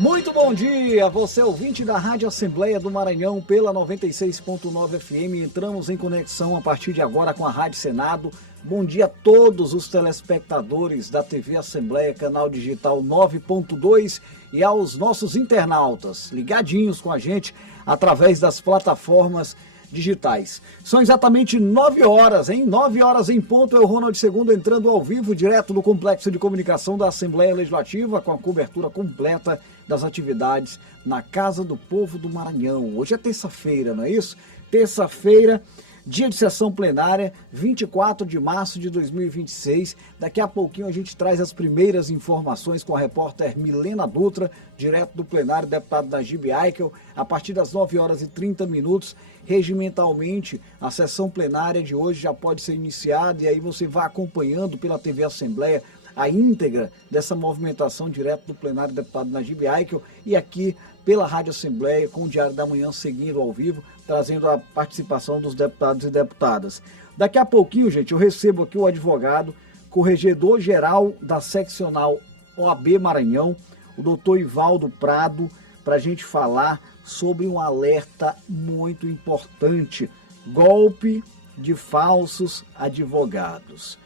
Muito bom dia, você ouvinte da Rádio Assembleia do Maranhão pela 96.9 FM. Entramos em conexão a partir de agora com a Rádio Senado. Bom dia a todos os telespectadores da TV Assembleia, canal digital 9.2 e aos nossos internautas ligadinhos com a gente através das plataformas digitais. São exatamente 9 horas, hein? 9 horas em ponto, é o Ronald II entrando ao vivo, direto do Complexo de Comunicação da Assembleia Legislativa, com a cobertura completa das atividades na Casa do Povo do Maranhão. Hoje é terça-feira, não é isso? Terça-feira, dia de sessão plenária, 24 de março de 2026. Daqui a pouquinho a gente traz as primeiras informações com a repórter Milena Dutra, direto do plenário, deputado Najib Aikel, a partir das 9 horas e 30 minutos. Regimentalmente, a sessão plenária de hoje já pode ser iniciada e aí você vai acompanhando pela TV Assembleia a íntegra dessa movimentação direto do plenário do deputado Najib Aikel e aqui pela Rádio Assembleia com o Diário da Manhã seguindo ao vivo, trazendo a participação dos deputados e deputadas. Daqui a pouquinho, gente, eu recebo aqui o advogado, corregedor-geral da seccional OAB Maranhão, o doutor Ivaldo Prado, para a gente falar sobre um alerta muito importante: golpe de falsos advogados.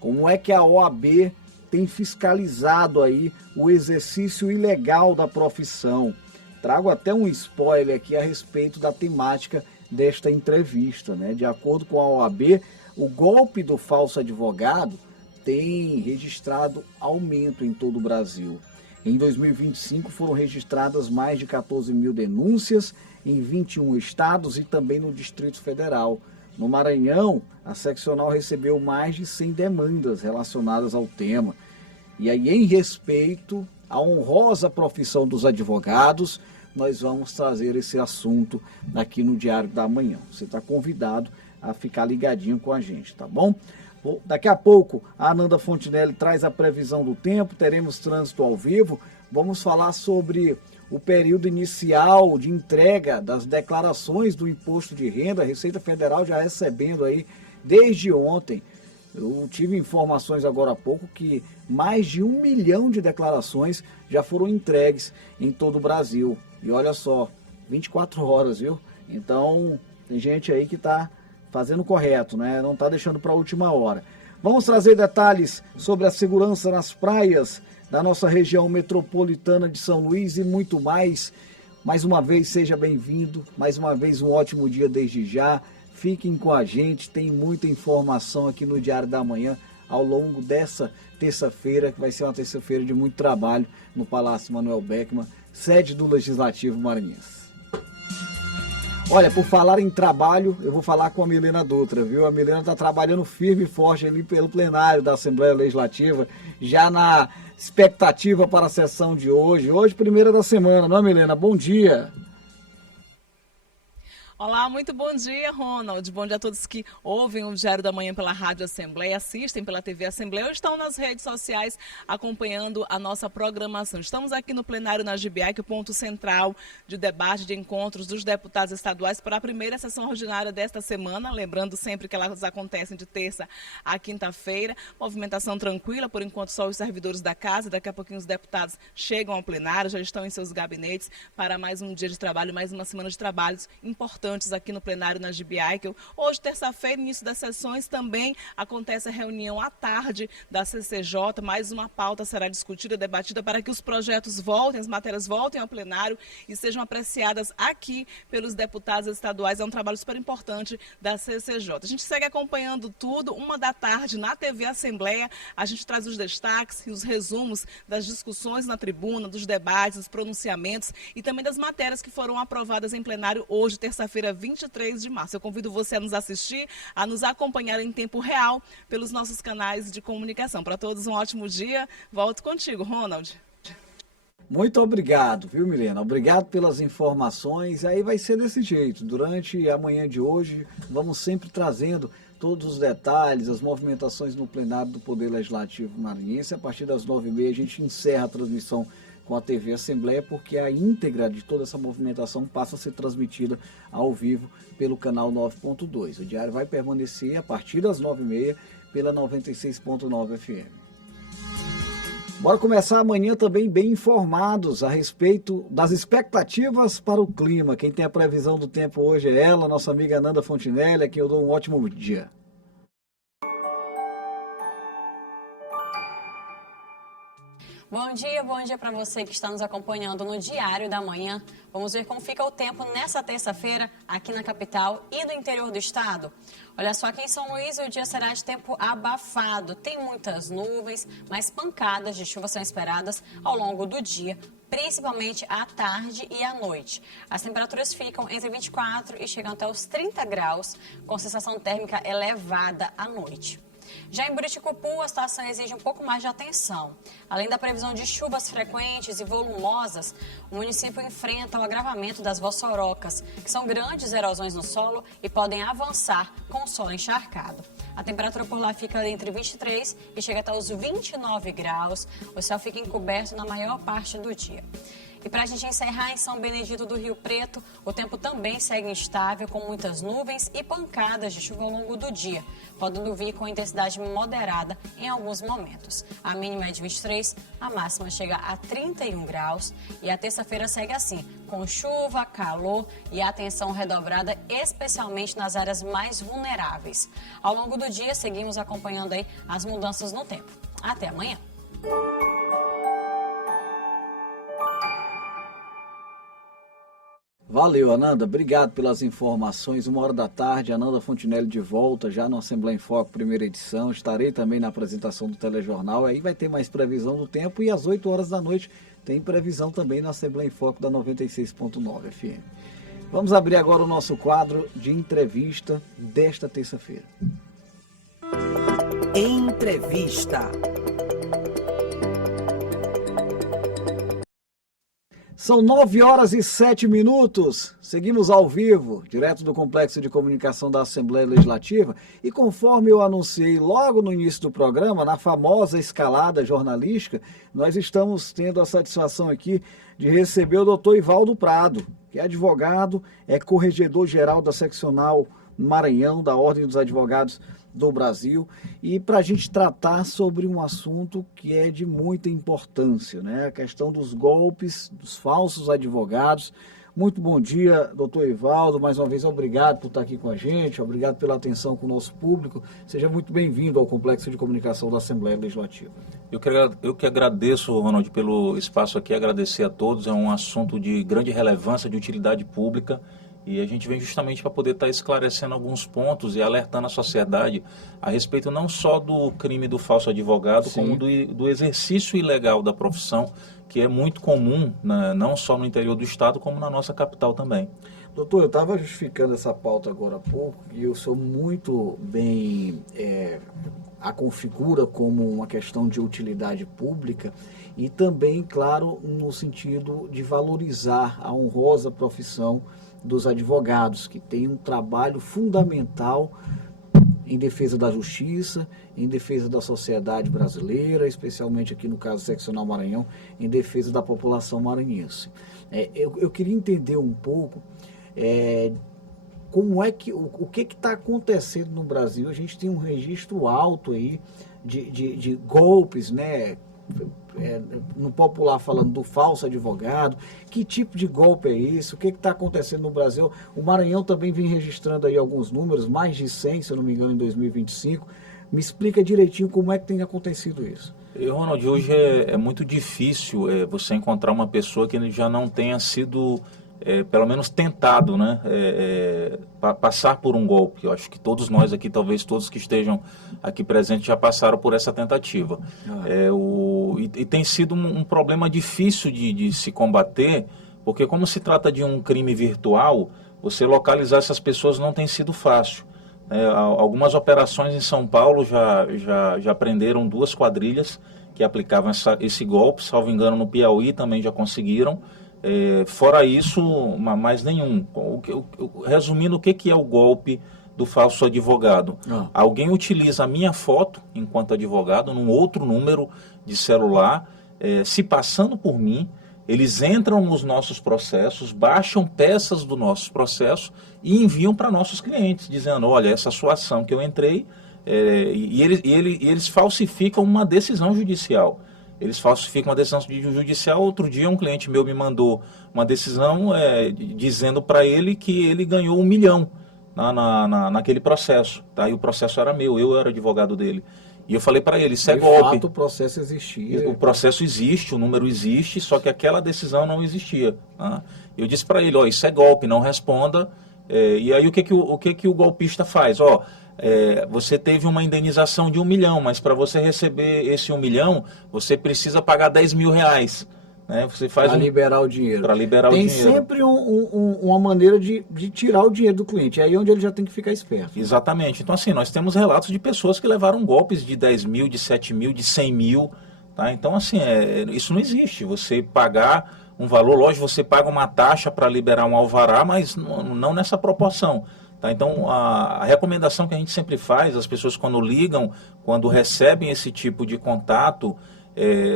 Como é que a OAB tem fiscalizado aí o exercício ilegal da profissão? Trago até um spoiler aqui a respeito da temática desta entrevista, né? De acordo com a OAB, o golpe do falso advogado tem registrado aumento em todo o Brasil. Em 2025 foram registradas mais de 14 mil denúncias em 21 estados e também no Distrito Federal. No Maranhão, a seccional recebeu mais de 100 demandas relacionadas ao tema. E aí, em respeito à honrosa profissão dos advogados, nós vamos trazer esse assunto aqui no Diário da Manhã. Você está convidado a ficar ligadinho com a gente, tá bom? Daqui a pouco, a Ananda Fontinelli traz a previsão do tempo, teremos trânsito ao vivo. Vamos falar sobre o período inicial de entrega das declarações do imposto de renda, a Receita Federal já recebendo aí desde ontem. Eu tive informações agora há pouco que mais de 1 milhão de declarações já foram entregues em todo o Brasil. E olha só, 24 horas, viu? Então, tem gente aí que está fazendo correto, né? Não está deixando para a última hora. Vamos trazer detalhes sobre a segurança nas praias da nossa região metropolitana de São Luís e muito mais. Mais uma vez, seja bem-vindo. Mais uma vez, um ótimo dia desde já. Fiquem com a gente, tem muita informação aqui no Diário da Manhã ao longo dessa terça-feira, que vai ser uma terça-feira de muito trabalho no Palácio Manuel Beckmann, sede do Legislativo Maranhense. Olha, por falar em trabalho, eu vou falar com a Milena Dutra, viu? A Milena está trabalhando firme e forte ali pelo plenário da Assembleia Legislativa, já na expectativa para a sessão de hoje. Hoje, primeira da semana, não é, Milena? Bom dia! Olá, muito bom dia, Ronald. Bom dia a todos que ouvem o Diário da Manhã pela Rádio Assembleia, assistem pela TV Assembleia ou estão nas redes sociais acompanhando a nossa programação. Estamos aqui no plenário Najib Aikel, ponto central de debate, de encontros dos deputados estaduais para a primeira sessão ordinária desta semana. Lembrando sempre que elas acontecem de terça a quinta-feira. Movimentação tranquila, por enquanto só os servidores da casa. Daqui a pouquinho os deputados chegam ao plenário, já estão em seus gabinetes para mais um dia de trabalho, mais uma semana de trabalhos importantes aqui no plenário Najib Aikel. Hoje, terça-feira, início das sessões, também acontece a reunião à tarde da CCJ. Mais uma pauta será discutida, debatida para que os projetos voltem, as matérias voltem ao plenário e sejam apreciadas aqui pelos deputados estaduais. É um trabalho super importante da CCJ. A gente segue acompanhando tudo. 1h da tarde na TV Assembleia, a gente traz os destaques e os resumos das discussões na tribuna, dos debates, dos pronunciamentos e também das matérias que foram aprovadas em plenário hoje, terça-feira, 23 de março. Eu convido você a nos assistir, a nos acompanhar em tempo real pelos nossos canais de comunicação. Para todos, um ótimo dia. Volto contigo, Ronald. Muito obrigado, viu, Milena? Obrigado pelas informações. Aí vai ser desse jeito. Durante a manhã de hoje, vamos sempre trazendo todos os detalhes, as movimentações no plenário do Poder Legislativo Maranhense. A partir das 9h30, a gente encerra a transmissão com a TV Assembleia, porque a íntegra de toda essa movimentação passa a ser transmitida ao vivo pelo canal 9.2. O diário vai permanecer a partir das 9h30 pela 96.9 FM. Bora começar amanhã também bem informados a respeito das expectativas para o clima. Quem tem a previsão do tempo hoje é ela, nossa amiga Ananda Fontinelli, a quem eu dou um ótimo dia. Bom dia para você que está nos acompanhando no Diário da Manhã. Vamos ver como fica o tempo nessa terça-feira aqui na capital e no interior do estado. Olha só, aqui em São Luís o dia será de tempo abafado. Tem muitas nuvens, mas pancadas de chuva são esperadas ao longo do dia, principalmente à tarde e à noite. As temperaturas ficam entre 24 e chegam até os 30 graus, com sensação térmica elevada à noite. Já em Buriticupu, a situação exige um pouco mais de atenção. Além da previsão de chuvas frequentes e volumosas, o município enfrenta o agravamento das vossorocas, que são grandes erosões no solo e podem avançar com o solo encharcado. A temperatura por lá fica entre 23 e chega até os 29 graus. O céu fica encoberto na maior parte do dia. E para a gente encerrar, em São Benedito do Rio Preto, o tempo também segue instável, com muitas nuvens e pancadas de chuva ao longo do dia, podendo vir com intensidade moderada em alguns momentos. A mínima é de 23, a máxima chega a 31 graus e a terça-feira segue assim, com chuva, calor e atenção redobrada, especialmente nas áreas mais vulneráveis. Ao longo do dia, seguimos acompanhando aí as mudanças no tempo. Até amanhã. Valeu, Ananda. Obrigado pelas informações. 13h, Ananda Fontinelli de volta, já no Assembleia em Foco, primeira edição. Estarei também na apresentação do telejornal. Aí vai ter mais previsão do tempo e às 20h tem previsão também na Assembleia em Foco da 96.9 FM. Vamos abrir agora o nosso quadro de entrevista desta terça-feira. Entrevista. São 9h07. Seguimos ao vivo, direto do Complexo de Comunicação da Assembleia Legislativa. E conforme eu anunciei logo no início do programa, na famosa escalada jornalística, nós estamos tendo a satisfação aqui de receber o doutor Ivaldo Prado, que é advogado, é corregedor-geral da Seccional Maranhão, da Ordem dos Advogados do Brasil, e para a gente tratar sobre um assunto que é de muita importância, né? A questão dos golpes, dos falsos advogados. Muito bom dia, doutor Ivaldo, mais uma vez obrigado por estar aqui com a gente, obrigado pela atenção com o nosso público, seja muito bem-vindo ao Complexo de Comunicação da Assembleia Legislativa. Eu que agradeço, Ronald, pelo espaço aqui, agradecer a todos, é um assunto de grande relevância, de utilidade pública, e a gente vem justamente para poder estar esclarecendo alguns pontos e alertando a sociedade a respeito não só do crime do falso advogado, Sim, como do exercício ilegal da profissão, que é muito comum, né, não só no interior do estado, como na nossa capital também. Doutor, eu estava justificando essa pauta agora há pouco e eu sou muito bem a configura como uma questão de utilidade pública e também, claro, no sentido de valorizar a honrosa profissão dos advogados, que tem um trabalho fundamental em defesa da justiça, em defesa da sociedade brasileira, especialmente aqui no caso Seccional Maranhão, em defesa da população maranhense. Eu queria entender um pouco como é que, o que está acontecendo no Brasil. A gente tem um registro alto aí de golpes, né? No popular falando do falso advogado. Que tipo de golpe é esse? O que está acontecendo no Brasil? O Maranhão também vem registrando aí alguns números, mais de 100, se eu não me engano, em 2025. Me explica direitinho como é que tem acontecido isso. Ronald, hoje é muito difícil você encontrar uma pessoa que já não tenha sido, pelo menos tentado, né, passar por um golpe. Eu acho que todos nós aqui, talvez todos que estejam aqui presentes, já passaram por essa tentativa. E tem sido um problema difícil de se combater, porque como se trata de um crime virtual, você localizar essas pessoas não tem sido fácil. Algumas operações em São Paulo já prenderam 2 quadrilhas que aplicavam esse golpe, salvo engano no Piauí também já conseguiram. Fora isso, mais nenhum. Resumindo, o que é o golpe do falso advogado? Alguém utiliza a minha foto enquanto advogado num outro número de celular, se passando por mim. Eles entram nos nossos processos, baixam peças do nosso processo e enviam para nossos clientes, dizendo, olha, essa sua ação que eu entrei, e eles falsificam uma decisão judicial. eles falsificam a decisão judicial. Outro dia um cliente meu me mandou uma decisão dizendo para ele que ele ganhou 1 milhão naquele processo, tá? E o processo era meu, eu era advogado dele. E eu falei para ele, isso é golpe. De fato, o processo existia. O processo existe, o número existe, só que aquela decisão não existia. Tá? Eu disse para ele, isso é golpe, não responda. E aí o que o golpista faz? Você teve uma indenização de 1 milhão, mas para você receber esse 1 milhão, você precisa pagar 10 mil reais. Né? Você faz para liberar o dinheiro. Para liberar o dinheiro. Tem sempre uma maneira de tirar o dinheiro do cliente. É aí onde ele já tem que ficar esperto. Exatamente. Então, assim, nós temos relatos de pessoas que levaram golpes de 10 mil, de 7 mil, de 100 mil. Tá? Então, assim, isso não existe. Você pagar um valor, lógico, você paga uma taxa para liberar um alvará, mas não nessa proporção. Tá? Então, a recomendação que a gente sempre faz, as pessoas quando ligam, quando recebem esse tipo de contato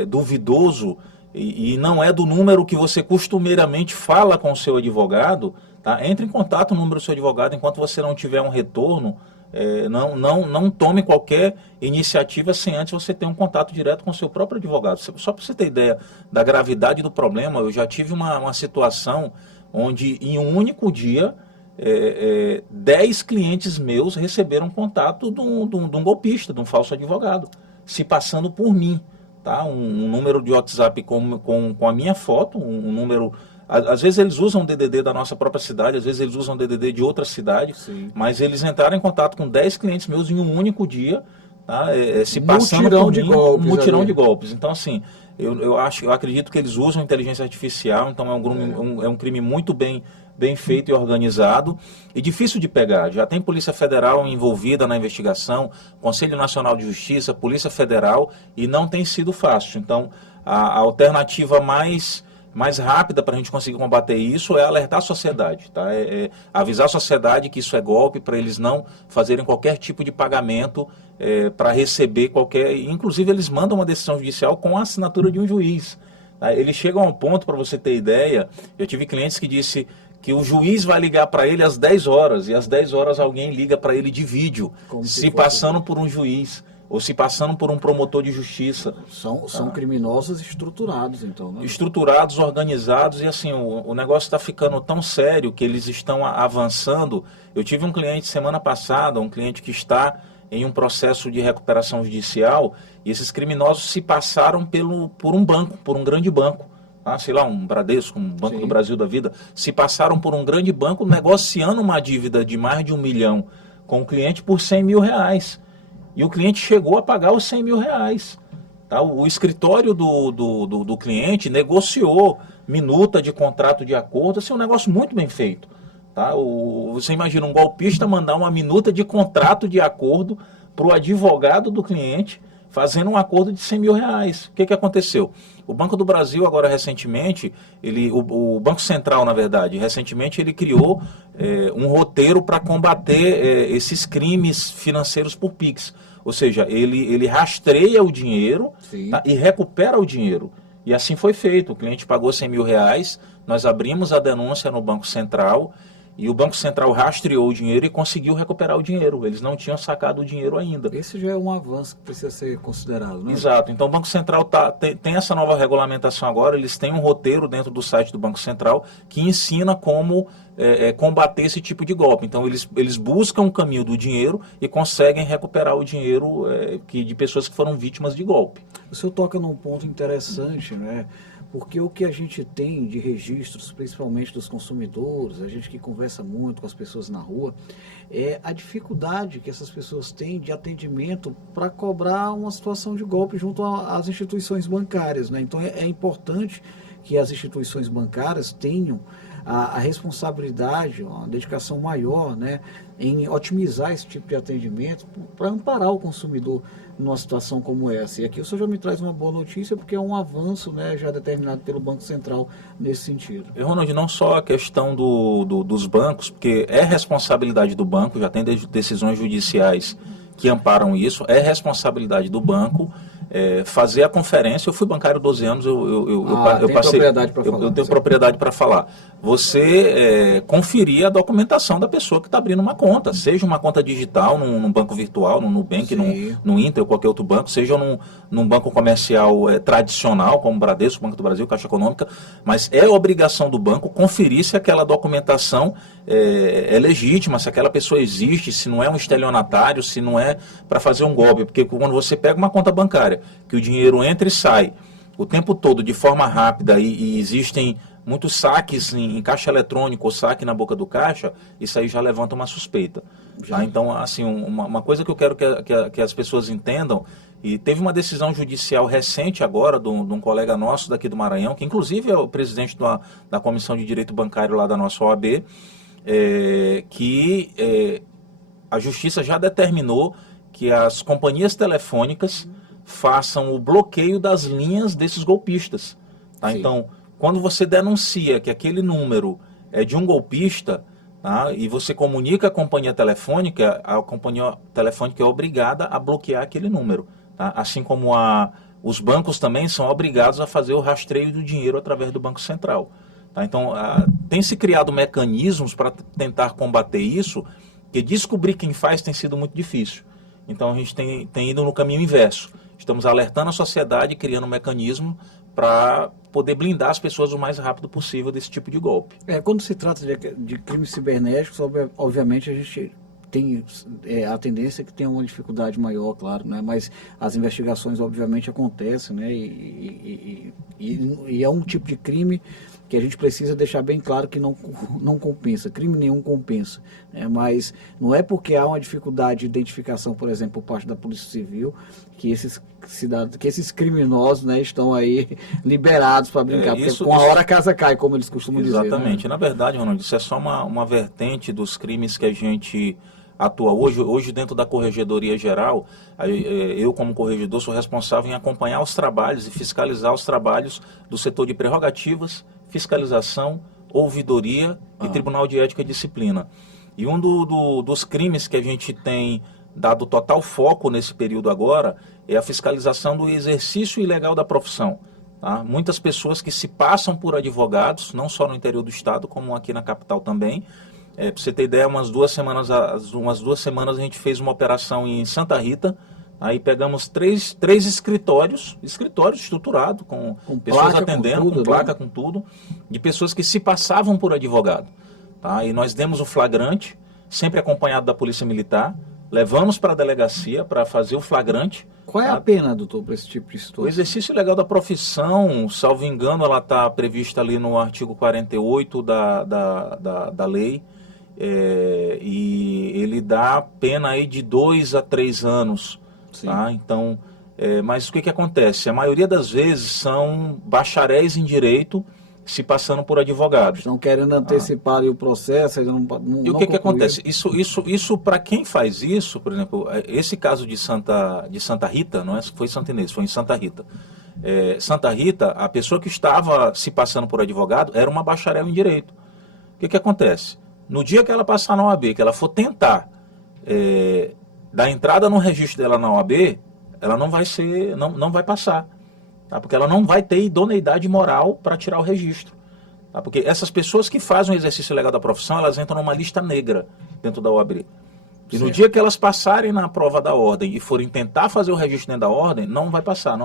duvidoso, e não é do número que você costumeiramente fala com o seu advogado, tá? Entre em contato no número do seu advogado, enquanto você não tiver um retorno, não tome qualquer iniciativa sem antes você ter um contato direto com o seu próprio advogado. Só para você ter ideia da gravidade do problema, eu já tive uma situação onde em um único dia 10 clientes meus receberam contato de um golpista, de um falso advogado, se passando por mim. Tá? Um número de WhatsApp com a minha foto, um número... Às vezes eles usam DDD da nossa própria cidade, às vezes eles usam DDD de outra cidade, sim, mas eles entraram em contato com 10 clientes meus em um único dia, tá? Se passando por mim, um mutirão de golpes. Então, assim, eu acredito que eles usam inteligência artificial, então é um crime muito bem feito e organizado e difícil de pegar. Já tem Polícia Federal envolvida na investigação, Conselho Nacional de Justiça, Polícia Federal, e não tem sido fácil. Então, a alternativa mais rápida para a gente conseguir combater isso é alertar a sociedade, tá? Avisar a sociedade que isso é golpe, para eles não fazerem qualquer tipo de pagamento para receber qualquer... Inclusive, eles mandam uma decisão judicial com a assinatura de um juiz. Tá? Eles chegam a um ponto, para você ter ideia, eu tive clientes que disse que o juiz vai ligar para ele às 10 horas, e às 10 horas alguém liga para ele de vídeo, se passando por um juiz, ou se passando por um promotor de justiça. São criminosos estruturados, então. Né? Estruturados, organizados, e assim, o negócio está ficando tão sério que eles estão avançando. Eu tive um cliente semana passada, um cliente que está em um processo de recuperação judicial, e esses criminosos se passaram por um banco, por um grande banco. Sei lá, um Bradesco, um Banco do Brasil da vida, se passaram por um grande banco negociando uma dívida de mais de 1 milhão com o cliente por 100 mil reais. E o cliente chegou a pagar os 100 mil reais. Tá? O escritório do cliente negociou minuta de contrato de acordo, assim, um negócio muito bem feito. Tá? Você imagina um golpista mandar uma minuta de contrato de acordo para o advogado do cliente, fazendo um acordo de 100 mil reais. O que aconteceu? O Banco do Brasil, agora recentemente, o Banco Central, na verdade, recentemente ele criou um roteiro para combater esses crimes financeiros por Pix. Ou seja, ele rastreia o dinheiro, tá, e recupera o dinheiro. E assim foi feito. O cliente pagou 100 mil reais, nós abrimos a denúncia no Banco Central, e o Banco Central rastreou o dinheiro e conseguiu recuperar o dinheiro. Eles não tinham sacado o dinheiro ainda. Esse já é um avanço que precisa ser considerado, né? Exato. Então o Banco Central tem essa nova regulamentação agora. Eles têm um roteiro dentro do site do Banco Central que ensina como combater esse tipo de golpe. Então eles buscam o caminho do dinheiro e conseguem recuperar o dinheiro de pessoas que foram vítimas de golpe. O senhor toca num ponto interessante, né? Porque o que a gente tem de registros, principalmente dos consumidores, a gente que conversa muito com as pessoas na rua, é a dificuldade que essas pessoas têm de atendimento para cobrar uma situação de golpe junto às instituições bancárias, né? Então é importante que as instituições bancárias tenham a responsabilidade, uma dedicação maior, né, em otimizar esse tipo de atendimento para amparar o consumidor numa situação como essa. E aqui o senhor já me traz uma boa notícia, porque é um avanço, né, já determinado pelo Banco Central nesse sentido. E, Ronald, não só a questão dos bancos, porque é responsabilidade do banco, já tem decisões judiciais que amparam isso, é responsabilidade do banco fazer a conferência. Eu fui bancário 12 anos, eu passei. Eu tenho propriedade para falar. Você conferir a documentação da pessoa que está abrindo uma conta, seja uma conta digital num banco virtual, no Nubank, no Inter ou qualquer outro banco, seja num banco comercial tradicional, como o Bradesco, Banco do Brasil, Caixa Econômica, mas é obrigação do banco conferir se aquela documentação é legítima, se aquela pessoa existe, se não é um estelionatário, se não é para fazer um golpe, porque quando você pega uma conta bancária, que o dinheiro entra e sai o tempo todo de forma rápida e existem muitos saques em caixa eletrônico ou saque na boca do caixa, isso aí já levanta uma suspeita. Tá? Então, assim, uma coisa que eu quero que as pessoas entendam, e teve uma decisão judicial recente agora de um colega nosso daqui do Maranhão, que inclusive é o presidente da Comissão de Direito Bancário lá da nossa OAB, que a Justiça já determinou que as companhias telefônicas façam o bloqueio das linhas desses golpistas. Tá? Então, quando você denuncia que aquele número é de um golpista, tá, e você comunica à companhia telefônica, a companhia telefônica é obrigada a bloquear aquele número. Tá? Assim como os bancos também são obrigados a fazer o rastreio do dinheiro através do Banco Central. Tá? Então, tem se criado mecanismos para tentar combater isso, que descobrir quem faz tem sido muito difícil. Então, a gente tem ido no caminho inverso. Estamos alertando a sociedade, criando um mecanismo para poder blindar as pessoas o mais rápido possível desse tipo de golpe. Quando se trata de crimes cibernéticos, obviamente a gente tem a tendência que tem uma dificuldade maior, claro, né? Mas as investigações obviamente acontecem, né? E é um tipo de crime que a gente precisa deixar bem claro que não compensa, crime nenhum compensa, né? Mas não é porque há uma dificuldade de identificação, por exemplo, por parte da Polícia Civil, que esses criminosos, né, estão aí liberados para brincar, porque com a hora a casa cai, como eles costumam dizer. Exatamente, né? Na verdade, Ronaldo, isso é só uma vertente dos crimes que a gente atua hoje dentro da Corregedoria Geral. Eu, como corregedor, sou responsável em acompanhar os trabalhos e fiscalizar os trabalhos do setor de prerrogativas, fiscalização, ouvidoria e Tribunal de Ética e Disciplina. E um dos crimes que a gente tem dado total foco nesse período agora é a fiscalização do exercício ilegal da profissão. Tá? Muitas pessoas que se passam por advogados, não só no interior do estado, como aqui na capital também. Para você ter ideia, umas duas semanas a gente fez uma operação em Santa Rita. Aí pegamos três escritórios estruturados, com pessoas atendendo, com placa, com tudo, de pessoas que se passavam por advogado. Tá? E nós demos o flagrante, sempre acompanhado da Polícia Militar, levamos para a delegacia para fazer o flagrante. Qual é a pena, doutor, para esse tipo de situação? O exercício ilegal da profissão, salvo engano, ela está prevista ali no artigo 48 da lei, e ele dá pena aí de 2 a 3 anos. Tá? Então, mas o que acontece? A maioria das vezes são bacharéis em direito se passando por advogados. Estão querendo antecipar o processo. E o que acontece? Isso para quem faz isso, por exemplo, esse caso de Santa Rita, não foi Santa Inês, foi em Santa Rita. Santa Rita, a pessoa que estava se passando por advogado era uma bacharel em direito. O que acontece? No dia que ela passar na OAB, que ela for tentar da entrada no registro dela na OAB, ela não vai passar, tá? Porque ela não vai ter idoneidade moral para tirar o registro, tá? Porque essas pessoas que fazem o exercício legal da profissão, elas entram numa lista negra dentro da OAB. E no dia que elas passarem na prova da ordem e forem tentar fazer o registro dentro da ordem, não vai passar,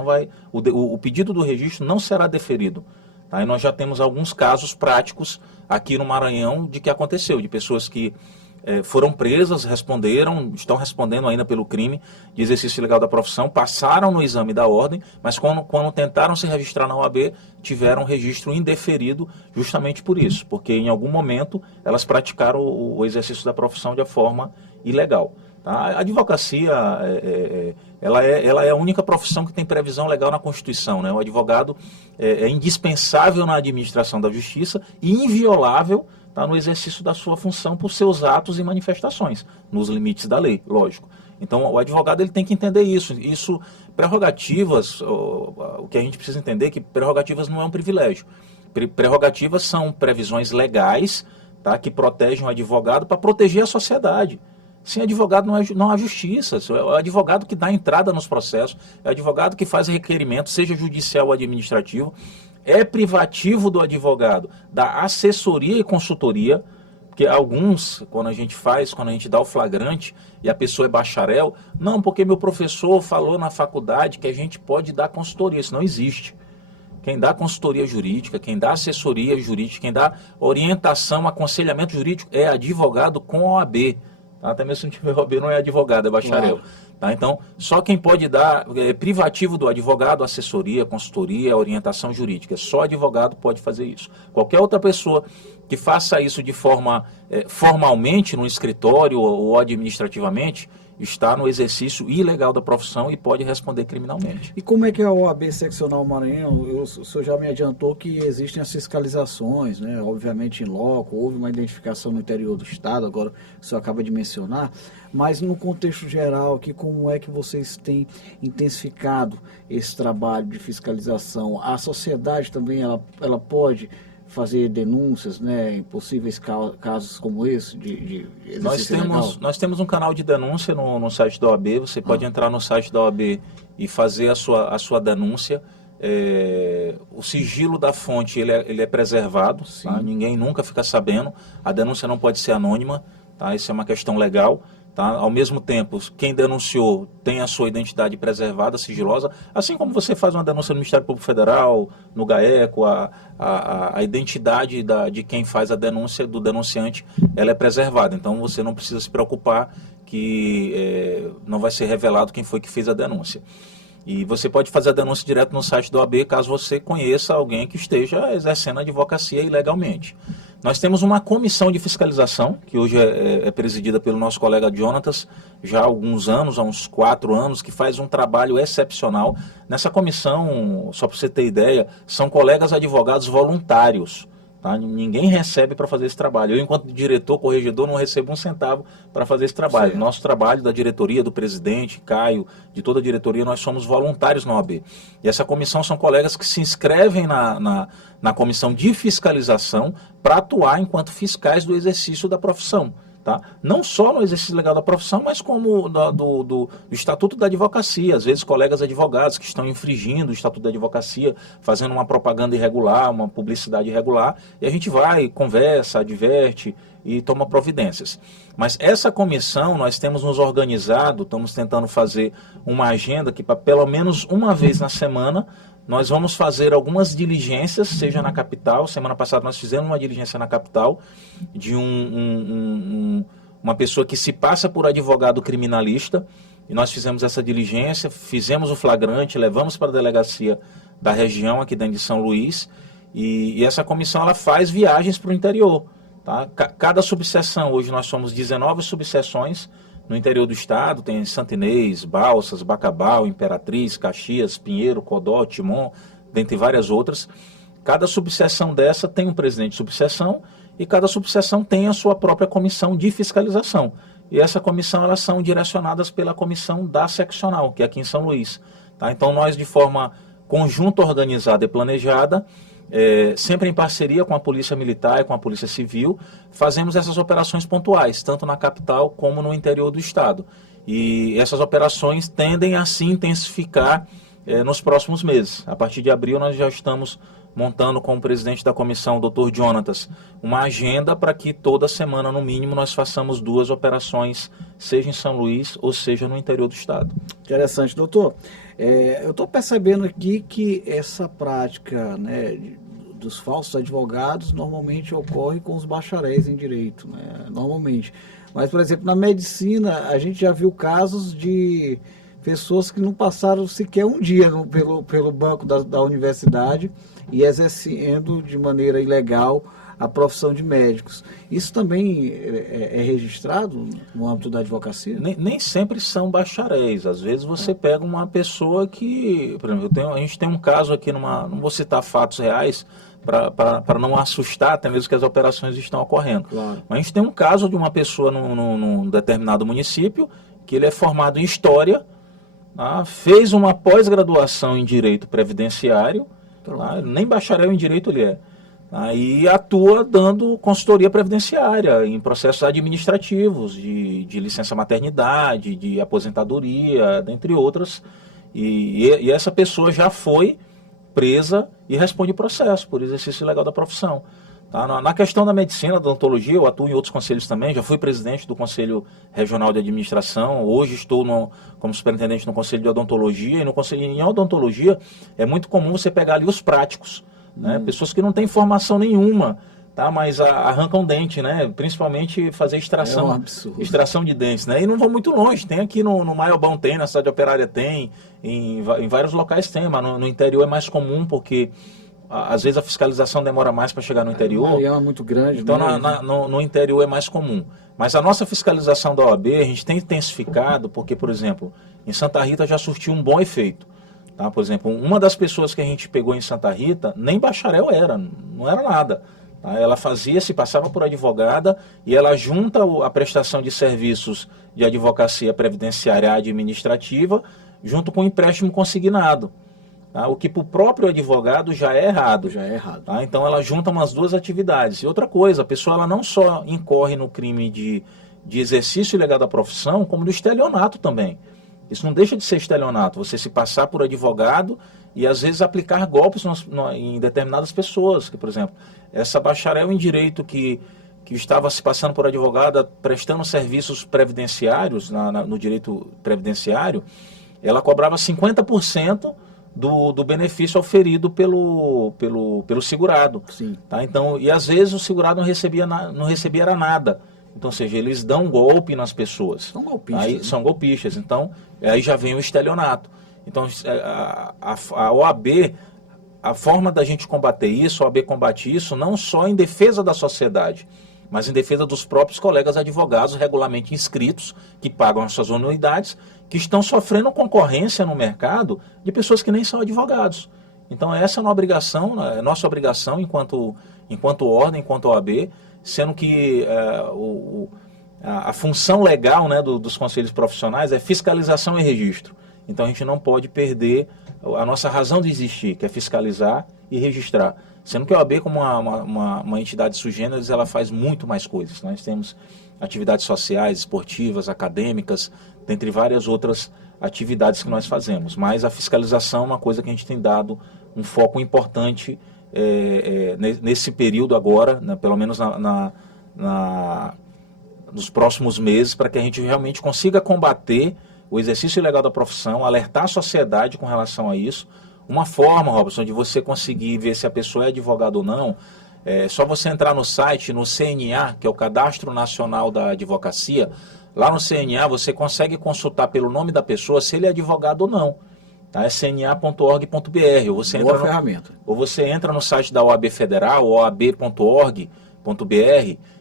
o pedido do registro não será deferido. Tá? E nós já temos alguns casos práticos aqui no Maranhão de que aconteceu, de pessoas que foram presas, estão respondendo ainda pelo crime de exercício ilegal da profissão, passaram no exame da ordem, mas quando tentaram se registrar na OAB, tiveram registro indeferido justamente por isso, porque em algum momento elas praticaram o exercício da profissão de forma ilegal. Tá? A advocacia ela é a única profissão que tem previsão legal na Constituição, né? O advogado é indispensável na administração da justiça e inviolável, tá, no exercício da sua função por seus atos e manifestações, nos limites da lei, lógico. Então, o advogado ele tem que entender isso. Prerrogativas, o que a gente precisa entender é que prerrogativas não é um privilégio. Prerrogativas são previsões legais, tá, que protegem o advogado para proteger a sociedade. Sem advogado não há justiça. É o advogado que dá entrada nos processos, é o advogado que faz requerimento, seja judicial ou administrativo. É privativo do advogado da assessoria e consultoria, porque alguns, quando a gente dá o flagrante e a pessoa é bacharel, não, porque meu professor falou na faculdade que a gente pode dar consultoria. Isso não existe. Quem dá consultoria jurídica, quem dá assessoria jurídica, quem dá orientação, aconselhamento jurídico é advogado com OAB. Tá? Até mesmo se não tiver OAB, não é advogado, é bacharel. Claro. Tá? Então, só quem pode dar, privativo do advogado, assessoria, consultoria, orientação jurídica. Só advogado pode fazer isso. Qualquer outra pessoa que faça isso de forma formalmente no escritório ou administrativamente, está no exercício ilegal da profissão e pode responder criminalmente. E como é que é a OAB Seccional Maranhão? O senhor já me adiantou que existem as fiscalizações, né? Obviamente em loco, houve uma identificação no interior do estado, agora o senhor acaba de mencionar, mas no contexto geral aqui, como é que vocês têm intensificado esse trabalho de fiscalização? A sociedade também, ela pode fazer denúncias, né, em possíveis casos como esse de nós temos um canal de denúncia no site da OAB. Você pode entrar no site da OAB e fazer a sua denúncia. O sigilo da fonte ele é preservado, tá? Ninguém nunca fica sabendo. A denúncia não pode ser anônima, tá? Isso é uma questão legal. Tá? Ao mesmo tempo, quem denunciou tem a sua identidade preservada, sigilosa, assim como você faz uma denúncia no Ministério Público Federal, no GAECO, a identidade de quem faz a denúncia, do denunciante, ela é preservada. Então você não precisa se preocupar que não vai ser revelado quem foi que fez a denúncia. E você pode fazer a denúncia direto no site da OAB caso você conheça alguém que esteja exercendo a advocacia ilegalmente. Nós temos uma comissão de fiscalização, que hoje é presidida pelo nosso colega Jonatas, já há alguns anos, há uns 4 anos, que faz um trabalho excepcional. Nessa comissão, só para você ter ideia, são colegas advogados voluntários. Tá? Ninguém recebe para fazer esse trabalho. Eu, enquanto diretor, corregedor, não recebo um centavo para fazer esse trabalho. Certo. Nosso trabalho, da diretoria, do presidente, Caio, de toda a diretoria, nós somos voluntários na OAB. E essa comissão são colegas que se inscrevem na comissão de fiscalização para atuar enquanto fiscais do exercício da profissão. Tá? Não só no exercício legal da profissão, mas como do Estatuto da Advocacia. Às vezes colegas advogados que estão infringindo o Estatuto da Advocacia, fazendo uma propaganda irregular, uma publicidade irregular, e a gente vai, conversa, adverte e toma providências. Mas essa comissão, nós temos nos organizado, estamos tentando fazer uma agenda que, para pelo menos uma vez na semana, nós vamos fazer algumas diligências, seja na capital. Semana passada nós fizemos uma diligência na capital de uma pessoa que se passa por advogado criminalista, e nós fizemos essa diligência, fizemos o flagrante, levamos para a delegacia da região aqui dentro de São Luís, e essa comissão ela faz viagens para o interior. Tá? Cada subseção, hoje nós somos 19 subseções no interior do estado, tem Santo Inês, Balsas, Bacabal, Imperatriz, Caxias, Pinheiro, Codó, Timon, dentre várias outras. Cada subseção dessa tem um presidente de subseção e cada subseção tem a sua própria comissão de fiscalização. E essa comissão, elas são direcionadas pela comissão da seccional, que é aqui em São Luís. Tá? Então nós, de forma conjunta, organizada e planejada, sempre em parceria com a Polícia Militar e com a Polícia Civil, fazemos essas operações pontuais, tanto na capital como no interior do estado. E essas operações tendem a se intensificar nos próximos meses. A partir de abril nós já estamos montando com o presidente da comissão, o Dr. Jonatas, uma agenda para que toda semana, no mínimo, nós façamos 2 operações, seja em São Luís ou seja no interior do estado. Interessante, doutor. Eu estou percebendo aqui que essa prática, né, dos falsos advogados normalmente ocorre com os bacharéis em direito, né, normalmente. Mas, por exemplo, na medicina, a gente já viu casos de pessoas que não passaram sequer um dia pelo banco da universidade e exercendo de maneira ilegal a profissão de médicos. Isso também é registrado no âmbito da advocacia? Nem sempre são bacharéis. Às vezes você pega uma pessoa que... Por exemplo, a gente tem um caso aqui, não vou citar fatos reais, para não assustar, até mesmo que as operações estão ocorrendo. Claro. Mas a gente tem um caso de uma pessoa num determinado município, que ele é formado em História, fez uma pós-graduação em Direito Previdenciário, nem bacharel em Direito ele é. Aí atua dando consultoria previdenciária em processos administrativos, de licença maternidade, de aposentadoria, dentre outras. E essa pessoa já foi presa e responde processo por exercício ilegal da profissão. Tá? Na questão da medicina, da odontologia, eu atuo em outros conselhos também, já fui presidente do Conselho Regional de Administração, hoje estou como superintendente no Conselho de Odontologia, e no Conselho em Odontologia é muito comum você pegar ali os práticos, né? Pessoas que não têm formação nenhuma, tá? Mas arrancam dente, né? Principalmente fazer extração de dentes, né? E não vão muito longe, tem aqui no Maiobão, tem, na cidade operária tem, em vários locais tem, mas no interior é mais comum porque às vezes a fiscalização demora mais para chegar no interior. É muito grande. Então no interior é mais comum. Mas a nossa fiscalização da OAB, a gente tem intensificado porque, por exemplo, em Santa Rita já surtiu um bom efeito. Tá? Por exemplo, uma das pessoas que a gente pegou em Santa Rita, nem bacharel era, não era nada. Tá? Ela se passava por advogada e ela junta a prestação de serviços de advocacia previdenciária administrativa junto com o empréstimo consignado. Tá? O que para o próprio advogado já é errado. Tá? Então ela junta umas duas atividades. E outra coisa, a pessoa ela não só incorre no crime de exercício ilegal da profissão, como do estelionato também. Isso não deixa de ser estelionato, você se passar por advogado e às vezes aplicar golpes em determinadas pessoas. Que, por exemplo, essa bacharel em direito que estava se passando por advogada prestando serviços previdenciários no direito previdenciário, ela cobrava 50% do benefício oferido pelo segurado. Sim. Tá? Então, e às vezes o segurado não recebia era nada. Então, ou seja, eles dão golpe nas pessoas. São golpistas. Aí, são golpistas. Então, aí já vem o estelionato. Então, a OAB, a forma da gente combater isso, a OAB combate isso não só em defesa da sociedade, mas em defesa dos próprios colegas advogados regularmente inscritos, que pagam as suas anuidades, que estão sofrendo concorrência no mercado de pessoas que nem são advogados. Então, essa é nossa obrigação enquanto ordem, enquanto OAB, sendo que a função legal, né, dos conselhos profissionais é fiscalização e registro. Então a gente não pode perder a nossa razão de existir, que é fiscalizar e registrar. Sendo que a OAB, como uma entidade sui generis, ela faz muito mais coisas. Nós temos atividades sociais, esportivas, acadêmicas, dentre várias outras atividades que nós fazemos. Mas a fiscalização é uma coisa que a gente tem dado um foco importante nesse período agora, né, pelo menos nos próximos meses, para que a gente realmente consiga combater o exercício ilegal da profissão, alertar a sociedade com relação a isso. Uma forma, Robson, de você conseguir ver se a pessoa é advogada ou não, é só você entrar no site, no CNA, que é o Cadastro Nacional da Advocacia. Lá no CNA você consegue consultar pelo nome da pessoa se ele é advogado ou não. Tá? É cna.org.br. Boa ferramenta. Ou você entra no site da OAB Federal, oab.org.br,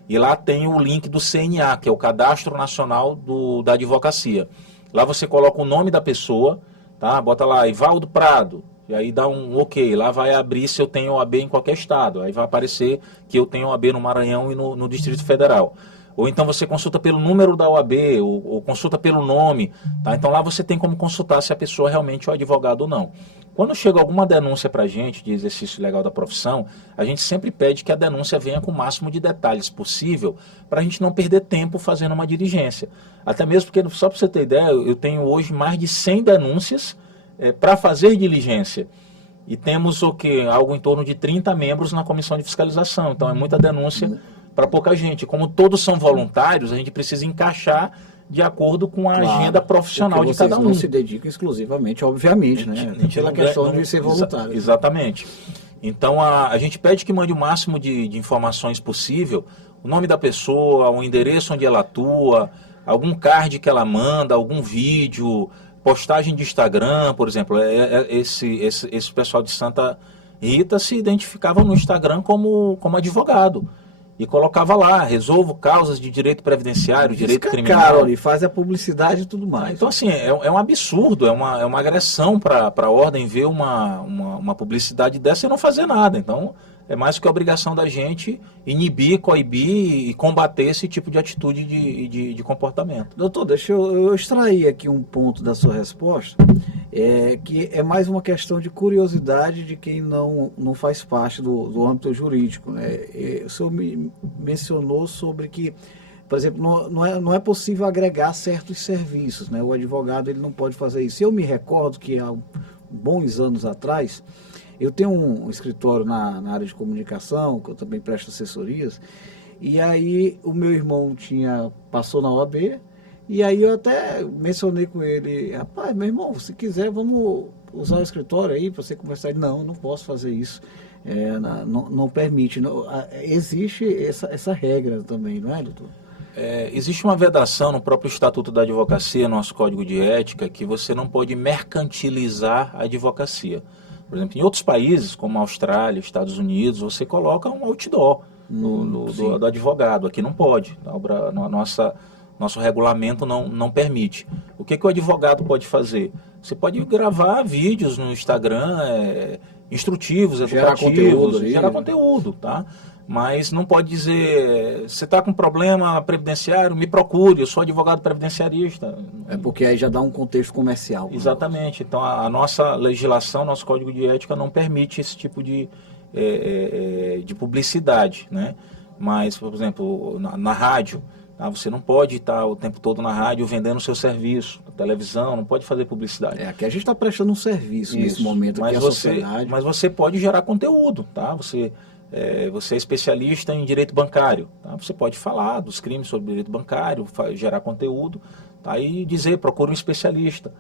e lá tem o link do CNA, que é o Cadastro Nacional da Advocacia. Lá você coloca o nome da pessoa, tá? Bota lá, Ivaldo Prado, e aí dá um OK. Lá vai abrir se eu tenho OAB em qualquer estado. Aí vai aparecer que eu tenho OAB no Maranhão e no Distrito Federal. Ou então você consulta pelo número da OAB, ou consulta pelo nome. Tá? Então lá você tem como consultar se a pessoa realmente é o advogado ou não. Quando chega alguma denúncia para a gente de exercício ilegal da profissão, a gente sempre pede que a denúncia venha com o máximo de detalhes possível para a gente não perder tempo fazendo uma diligência. Até mesmo porque, só para você ter ideia, eu tenho hoje mais de 100 denúncias para fazer diligência. E temos algo em torno de 30 membros na comissão de fiscalização. Então é muita denúncia para pouca gente. Como todos são voluntários, a gente precisa encaixar de acordo com a agenda profissional de cada um. Não se dedicam exclusivamente, obviamente, né? Pela questão de ser voluntário. Exatamente. Então a gente pede que mande o máximo de informações possível, o nome da pessoa, o endereço onde ela atua, algum card que ela manda, algum vídeo, postagem de Instagram, por exemplo. Esse pessoal de Santa Rita se identificava no Instagram como advogado. E colocava lá, resolvo causas de direito previdenciário, direito criminal. E faz a publicidade e tudo mais. Então, assim, é um absurdo, é uma agressão para a ordem ver uma publicidade dessa e não fazer nada. Então, é mais do que a obrigação da gente inibir, coibir e combater esse tipo de atitude de comportamento. Doutor, deixa eu extrair aqui um ponto da sua resposta, que é mais uma questão de curiosidade de quem não faz parte do âmbito jurídico, né? O senhor me mencionou sobre que, por exemplo, não é possível agregar certos serviços, né? O advogado ele não pode fazer isso. Eu me recordo que há bons anos atrás, eu tenho um escritório na área de comunicação, que eu também presto assessorias, e aí o meu irmão passou na OAB, e aí eu até mencionei com ele, rapaz, meu irmão, se quiser, vamos usar o escritório aí para você conversar. Ele, não posso fazer isso, não permite. Existe essa regra também, não é, doutor? Existe uma vedação no próprio Estatuto da Advocacia, nosso Código de Ética, que você não pode mercantilizar a advocacia. Por exemplo, em outros países, como a Austrália, Estados Unidos, você coloca um outdoor do advogado. Aqui não pode. Nosso regulamento não permite. O que o advogado pode fazer? Você pode gravar vídeos no Instagram, instrutivos, educativos, gerar conteúdo, tá? Mas não pode dizer, você está com problema previdenciário, me procure, eu sou advogado previdenciarista. Porque aí já dá um contexto comercial. Exatamente. Então a nossa legislação, nosso Código de Ética não permite esse tipo de publicidade, né? Mas, por exemplo, na rádio, você não pode estar o tempo todo na rádio vendendo o seu serviço, na televisão, não pode fazer publicidade. Aqui a gente está prestando um serviço nesse momento aqui à sociedade. Mas você pode gerar conteúdo, tá? Você é especialista em direito bancário, tá? Você pode falar dos crimes sobre direito bancário, gerar conteúdo, tá? E dizer, procure um especialista,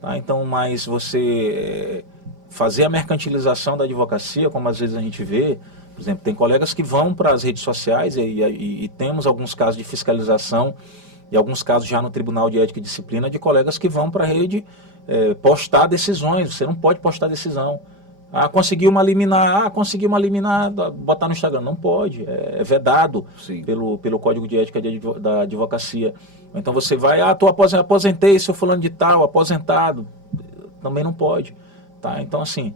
tá? Então, mas você fazer a mercantilização da advocacia, como às vezes a gente vê, por exemplo, tem colegas que vão para as redes sociais e temos alguns casos de fiscalização e alguns casos já no Tribunal de Ética e Disciplina de colegas que vão para a rede postar decisões. Você não pode postar decisão. Conseguiu uma liminar, botar no Instagram. Não pode, é vedado pelo Código de Ética da Advocacia. Então você vai, aposentei seu fulano de tal, aposentado. Também não pode. Tá? Então assim,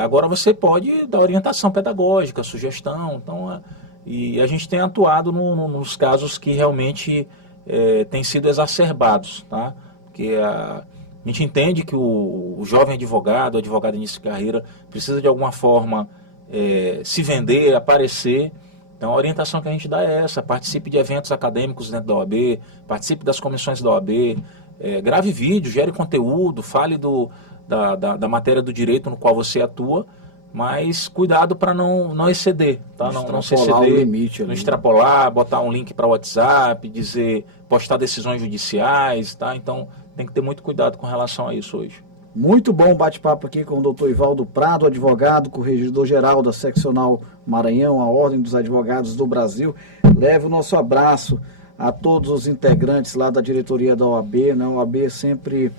agora você pode dar orientação pedagógica, sugestão. Então, e a gente tem atuado nos casos que realmente têm sido exacerbados. Tá? Porque a gente entende que o jovem advogado, o advogado início de carreira, precisa de alguma forma se vender, aparecer. Então a orientação que a gente dá é essa: participe de eventos acadêmicos dentro da OAB, participe das comissões da OAB, grave vídeo, gere conteúdo, fale da matéria do direito no qual você atua, mas cuidado para não exceder, tá? Não se exceder, o limite, não extrapolar, botar um link para o WhatsApp, postar decisões judiciais, tá? Então tem que ter muito cuidado com relação a isso hoje. Muito bom bate-papo aqui com o doutor Ivaldo Prado, advogado, corregedor-geral da Seccional Maranhão, a Ordem dos Advogados do Brasil. Leve o nosso abraço a todos os integrantes lá da diretoria da OAB, né? A OAB é sempre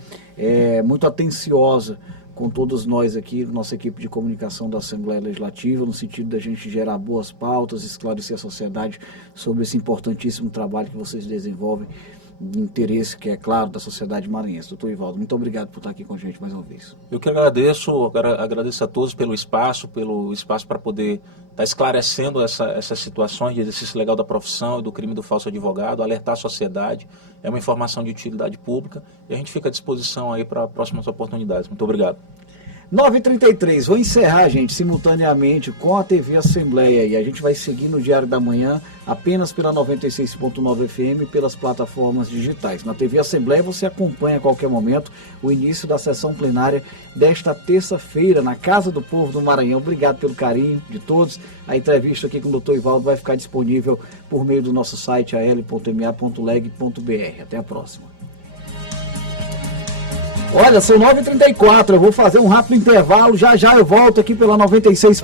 muito atenciosa com todos nós aqui, nossa equipe de comunicação da Assembleia Legislativa, no sentido da gente gerar boas pautas, esclarecer a sociedade sobre esse importantíssimo trabalho que vocês desenvolvem, de interesse, que é claro, da sociedade maranhense. Doutor Ivaldo, muito obrigado por estar aqui com a gente mais uma vez. Eu que agradeço a todos pelo espaço para poder estar esclarecendo essas situações de exercício legal da profissão e do crime do falso advogado, alertar a sociedade. É uma informação de utilidade pública e a gente fica à disposição aí para próximas oportunidades. Muito obrigado. 9h33, vou encerrar, gente, simultaneamente com a TV Assembleia, e a gente vai seguir no Diário da Manhã apenas pela 96.9 FM e pelas plataformas digitais. Na TV Assembleia você acompanha a qualquer momento o início da sessão plenária desta terça-feira na Casa do Povo do Maranhão. Obrigado pelo carinho de todos. A entrevista aqui com o Dr. Ivaldo vai ficar disponível por meio do nosso site al.ma.leg.br. Até a próxima. Olha, são 9h34, eu vou fazer um rápido intervalo, já eu volto aqui pela 96.